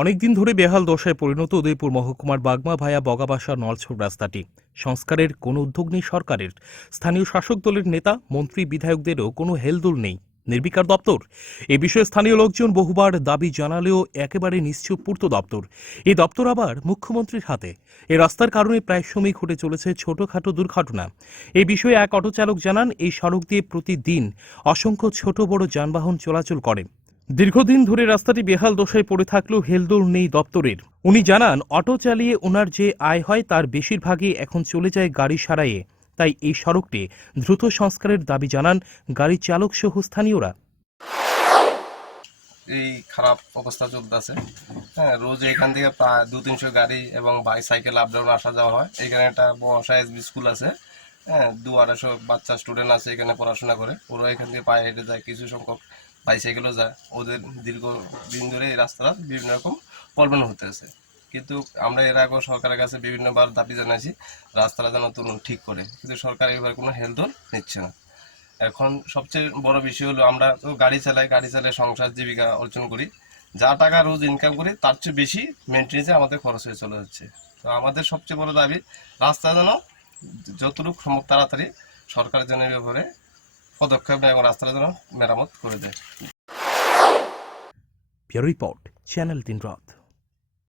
অনেকদিন ধরে বেহাল দশায় পরিণত উদয়পুর মহকুমার বাগমা ভায়া বগাবাসা নলছড় রাস্তাটি। সংস্কারের কোনো উদ্যোগ নেই সরকারের। স্থানীয় শাসক দলের নেতা, মন্ত্রী, বিধায়কদেরও কোনো হেলদোল নেই। নির্বিকার দপ্তর। এ বিষয়ে স্থানীয় লোকজন বহুবার দাবি জানালেও একেবারে নিশ্চুপ পূর্ত দপ্তর। এই দপ্তর আবার মুখ্যমন্ত্রীর হাতে। এ রাস্তার কারণে প্রায় সময় ঘটে চলেছে ছোটখাটো দুর্ঘটনা। এ বিষয়ে এক অটো চালক জানান, এই সড়ক দিয়ে প্রতিদিন অসংখ্য ছোট বড় যানবাহন চলাচল করে। দীর্ঘদিন ধরে রাস্তাটি বেহাল দশায় পড়ে থাকলেও হেলদোল নেই দপ্তরের। উনি জানান, অটো চালিয়ে ওনার যে আয় হয় তার বেশিরভাগই এখন চলে যায় গাড়ি সারাইয়ে তাই এই সড়কটি দ্রুত সংস্কারের দাবি জানান গাড়ি চালক সহ স্থানীয়রা। এই খারাপ অবস্থা চলতেছে। হ্যাঁ রোজ এখান থেকে প্রায় দু তিনশো গাড়ি এবং বাইসাইকেল আপ ডাউন আসা যাওয়া হয়। এখানে একটা বসা এসবি স্কুল আছে। হ্যাঁ দু আড়াইশো বাচ্চা স্টুডেন্ট আছে এখানে পড়াশোনা করে। ওরা এখান থেকে পায়ে হেঁটে যায় কিছু সংখ্যক। বাইসাইকেলও যায় ওদের দীর্ঘ দিন ধরে এই রাস্তাটা বিভিন্ন রকম প্রবলেম হতে আছে। কিন্তু আমরা এর আগেও সরকারের কাছে বিভিন্নবার দাবি জানাইছি, রাস্তাটা যেন তুলুন ঠিক করে। কিন্তু সরকার এবার কোনো হেলদোল নিচ্ছে না। এখন সবচেয়ে বড় বিষয় হলো, আমরা তো গাড়ি চালাই, গাড়ি চালিয়ে সংসার জীবিকা অর্জন করি। যা টাকা রোজ ইনকাম করি, তার চেয়ে বেশি মেনটেন্সে আমাদের খরচ হয়ে চলে যাচ্ছে। তো আমাদের সবচেয়ে বড় দাবি, রাস্তা যেন যতটুকু সম্ভব তাড়াতাড়ি সরকার যেন ব্যাপারে পদক্ষেপ নেয় এবং রাস্তাটা যেন মেরামত করে দেয়। ব্যুরো রিপোর্ট চ্যানেল দিন রাত